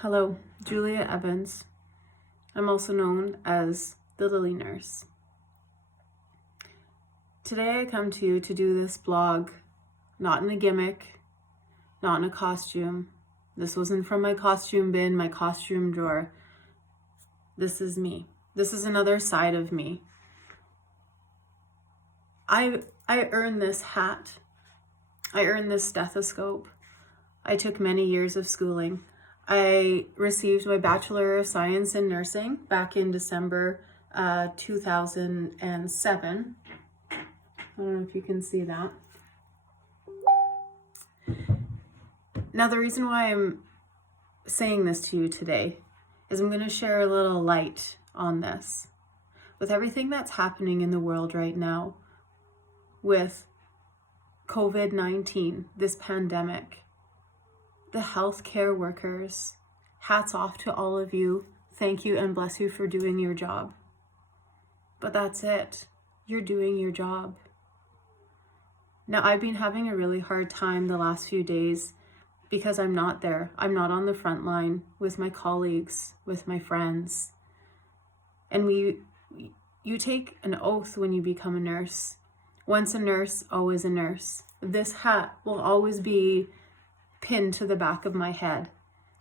Hello, Julia Evans. I'm also known as the Lily Nurse. Today I come to you to do this blog, not in a gimmick, not in a costume. This wasn't from my costume bin, my costume drawer. This is me. This is another side of me. I earned this hat. I earned this stethoscope. I took many years of schooling. I received my Bachelor of Science in Nursing back in December 2007. I don't know if you can see that. Now, the reason why I'm saying this to you today is I'm going to share a little light on this. With everything that's happening in the world right now, with COVID-19, this pandemic, the healthcare workers, hats off to all of you. Thank you and bless you for doing your job. But that's it. You're doing your job. Now, I've been having a really hard time the last few days because I'm not there. I'm not on the front line with my colleagues, with my friends. And you take an oath when you become a nurse. Once a nurse, always a nurse. This hat will always be pinned to the back of my head.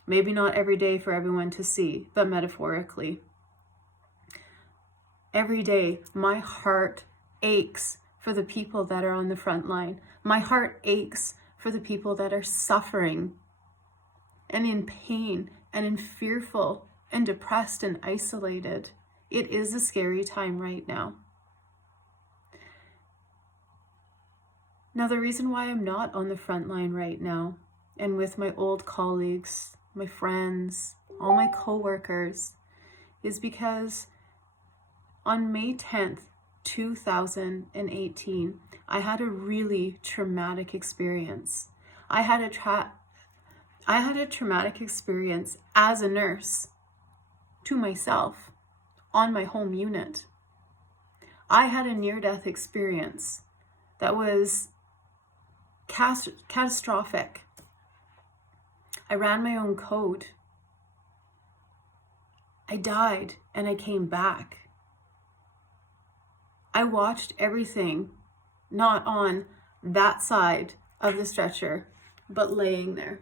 Maybe not every day for everyone to see, but metaphorically. Every day, my heart aches for the people that are on the front line. My heart aches for the people that are suffering and in pain and in fearful and depressed and isolated. It is a scary time right now. Now, the reason why I'm not on the front line right now and with my old colleagues, my friends, all my coworkers, is because on May 10th, 2018, I had a really traumatic experience. I had a traumatic experience as a nurse to myself on my home unit. I had a near-death experience that was catastrophic. I ran my own code. I died and I came back. I watched everything, not on that side of the stretcher, but laying there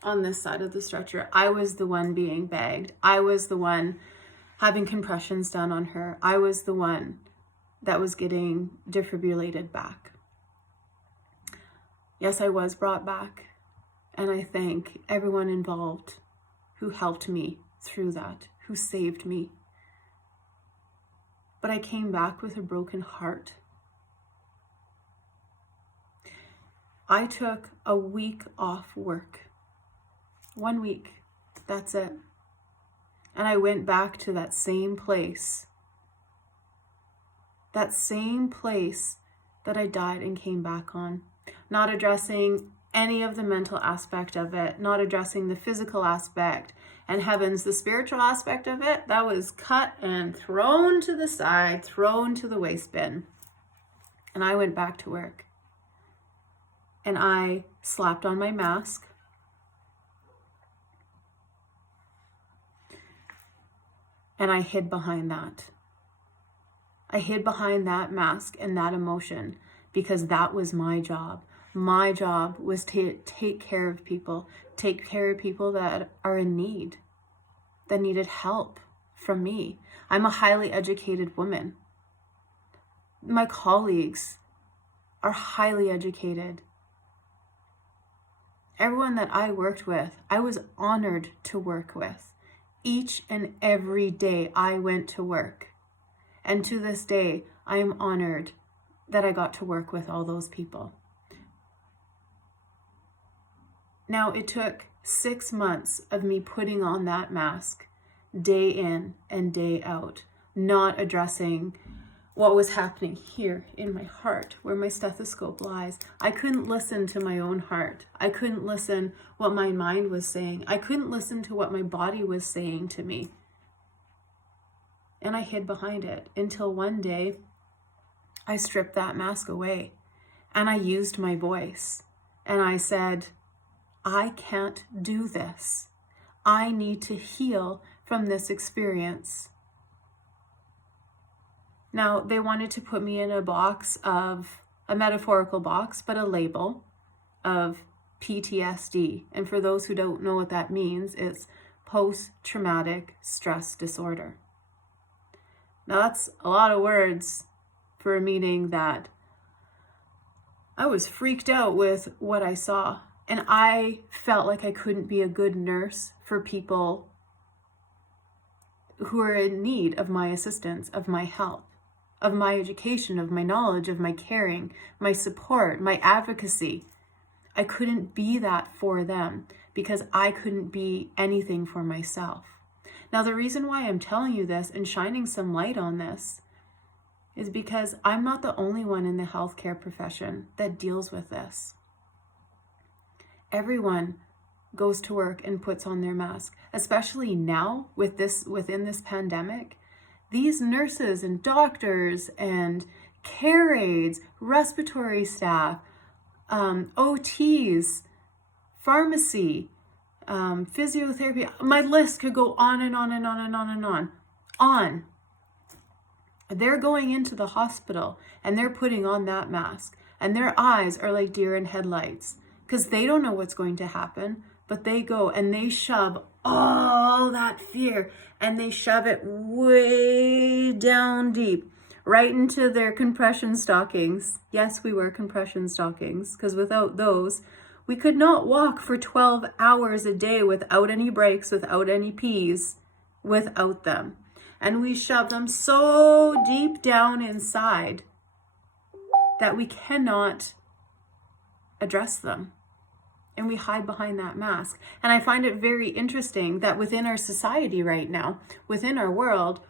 on this side of the stretcher. I was the one being bagged. I was the one having compressions done on her. I was the one that was getting defibrillated back. Yes, I was brought back, and I thank everyone involved who helped me through that, who saved me. But I came back with a broken heart. I took a week off work. 1 week, that's it. And I went back to that same place that I died and came back on. Not addressing any of the mental aspect of it, not addressing the physical aspect, and heavens, the spiritual aspect of it, that was cut and thrown to the side, thrown to the waste bin. And I went back to work. And I slapped on my mask. And I hid behind that. I hid behind that mask and that emotion because that was my job. My job was to take care of people that are in need, that needed help from me. I'm a highly educated woman. My colleagues are highly educated. Everyone that I worked with, I was honored to work with. Each and every day I went to work. And to this day, I am honored that I got to work with all those people. Now, it took 6 months of me putting on that mask day in and day out, not addressing what was happening here in my heart, where my stethoscope lies. I couldn't listen to my own heart. I couldn't listen what my mind was saying. I couldn't listen to what my body was saying to me. And I hid behind it until one day I stripped that mask away and I used my voice and I said, I can't do this. I need to heal from this experience. Now, they wanted to put me in a box of, a metaphorical box, but a label of PTSD. And for those who don't know what that means, it's post-traumatic stress disorder. Now, that's a lot of words for a meaning that I was freaked out with what I saw. And I felt like I couldn't be a good nurse for people who are in need of my assistance, of my help, of my education, of my knowledge, of my caring, my support, my advocacy. I couldn't be that for them because I couldn't be anything for myself. Now, the reason why I'm telling you this and shining some light on this is because I'm not the only one in the healthcare profession that deals with this. Everyone goes to work and puts on their mask, especially now within this pandemic. These nurses and doctors and care aides, respiratory staff, OTs, pharmacy, physiotherapy, my list could go on and on and on and on and on. They're going into the hospital and they're putting on that mask, and their eyes are like deer in headlights because they don't know what's going to happen, but they go and they shove all that fear and they shove it way down deep, right into their compression stockings. Yes, we wear compression stockings because without those, we could not walk for 12 hours a day without any breaks, without any peas, without them. And we shove them so deep down inside that we cannot address them. And we hide behind that mask. And I find it very interesting that within our society right now, within our world,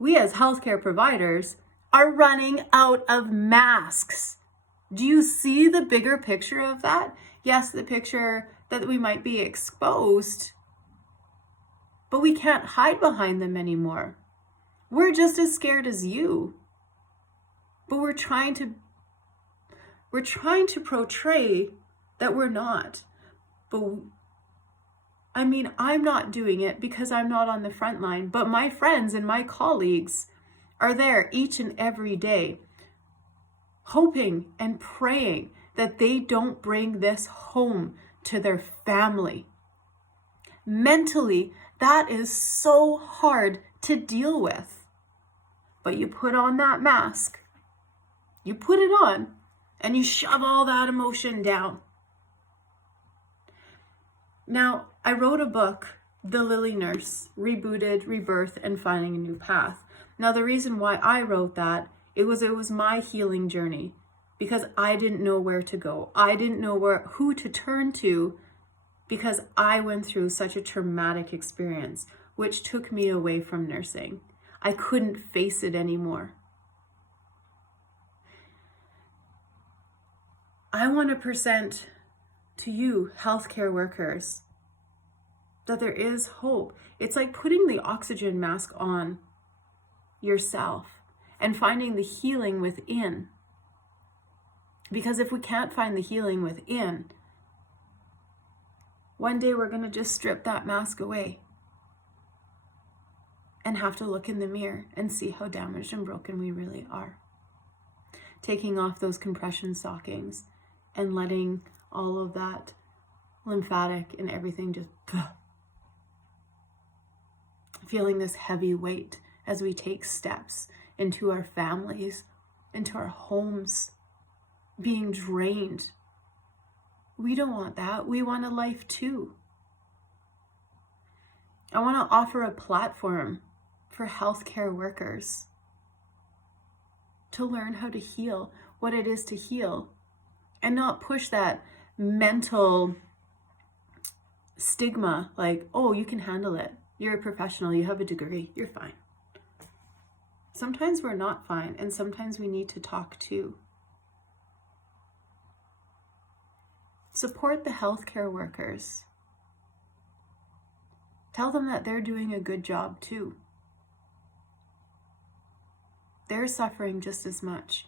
we as healthcare providers are running out of masks. Do you see the bigger picture of that? Yes, the picture that we might be exposed, but we can't hide behind them anymore. We're just as scared as you, but we're trying to portray that we're not. But I mean, I'm not doing it because I'm not on the front line, but my friends and my colleagues are there each and every day, hoping and praying that they don't bring this home to their family. Mentally, that is so hard to deal with. But you put on that mask, you put it on, and you shove all that emotion down. Now, I wrote a book, The Lily Nurse, Rebooted, Rebirth, and Finding a New Path. Now, the reason why I wrote that, it was my healing journey because I didn't know where to go. I didn't know who to turn to because I went through such a traumatic experience, which took me away from nursing. I couldn't face it anymore. I want to present to you, healthcare workers, that there is hope. It's like putting the oxygen mask on yourself and finding the healing within. Because if we can't find the healing within, one day we're going to just strip that mask away and have to look in the mirror and see how damaged and broken we really are. Taking off those compression stockings and letting all of that lymphatic and everything just feeling this heavy weight as we take steps into our families, into our homes, being drained. We don't want that. We want a life too. I want to offer a platform for healthcare workers to learn how to heal, what it is to heal, and not push that mental stigma like, oh, you can handle it. You're a professional. You have a degree. You're fine. Sometimes we're not fine, and sometimes we need to talk too. Support the healthcare workers. Tell them that they're doing a good job too. They're suffering just as much.